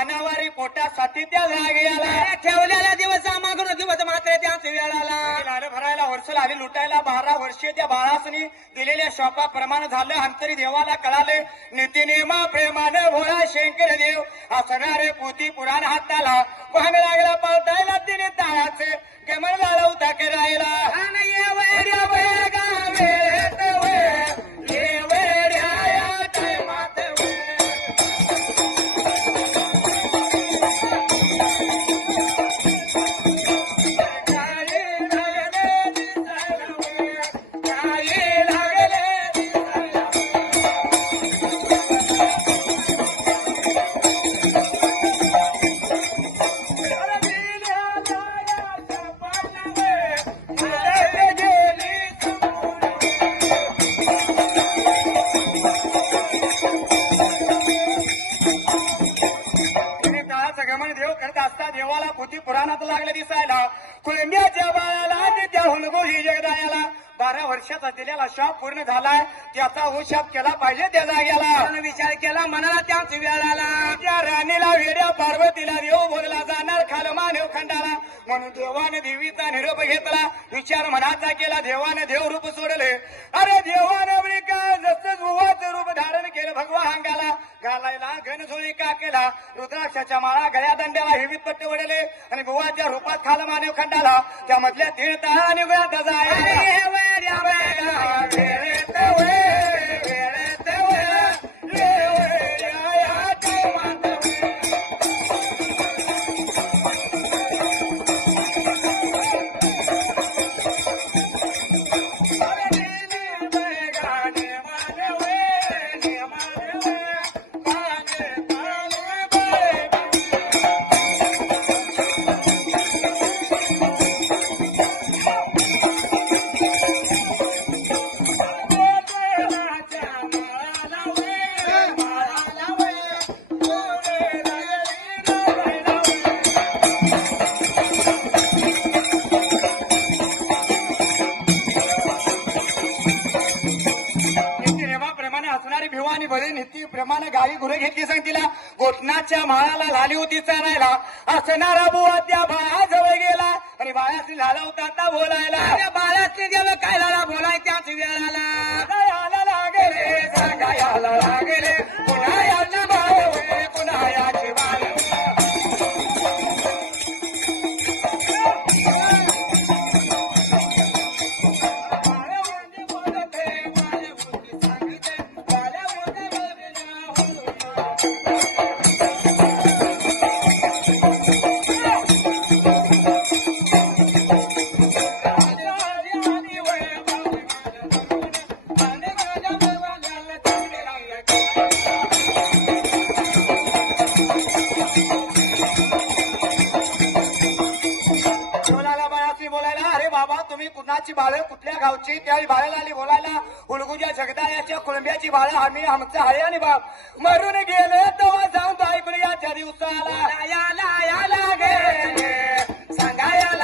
अनावारी पोटासाठी त्या जागेला ठेवलेला दिवस मागून दिवस मात्र त्याच वेळाला लाड भरायला वर्ष आली लुटायला 12 वर्षे त्या बाळासनी दिलेल्या शोकाप्रमाणे झालं. अंतरी देवाला कळाले नीतिनेमा प्रेमानं भोळा शंकर देव असणारे पोथी पुराण हाताला वाहन लागला पावतायला तिने ताळाचे कमर झाला उता करायला देवाला पोथी पुराणात लागले दिसायला कुळंब्याच्या बाळाला आणि त्या हुलगोही जगदायाला 12 वर्षाचा दिलेला शाप पूर्ण झालाय. त्याचा हुशाप केला पाहिजे त्या जाग्याला विचार केला मनाला त्याच वेळाला त्या राणीला वेड्या पार्वतीला देव बोलला जाणार खाल मानव खंडाला म्हणून देवाने देवीचा निरोप घेतला. विचार मनाचा केला देवाने देव रूप सोडले. अरे देवाने जसं गुवाचं रूप धारण केलं भगवा अंगाला घालायला घनझोळी का केला रुद्राक्षाच्या माळा गळ्या दंड्याला हिवीत पट्टे वडले आणि गुवाच्या रूपात खाल मानव खंडाला त्यामधल्या तीर्था आणि वेळात जाय भिवानी भरे नीती प्रमाणे गावी गुरे घेतली सांग तिला गोठणाच्या माळाला झाली होती चालायला असणारा बुवा त्या बाळाजवळ गेला आणि बाळाशी झाला होता आता बोलायला त्या बाळाचे जेव्हा काय झाला बोलाय त्याच वेळाला याला लागले सांगायला लागले पुन्हा याची बाळ पुन्हा याची बाळ कुणाची बाळ कुठल्या गावची त्यावेळी बाळाला आली बोलायला हुलगुच्या जगदायाच्या कुळंब्याची बाळ आम्ही आमचं आहे आणि बाप मरून गेले तेव्हा जाऊन तो ऐकून या त्या दिवसाला याला गेले सांगायला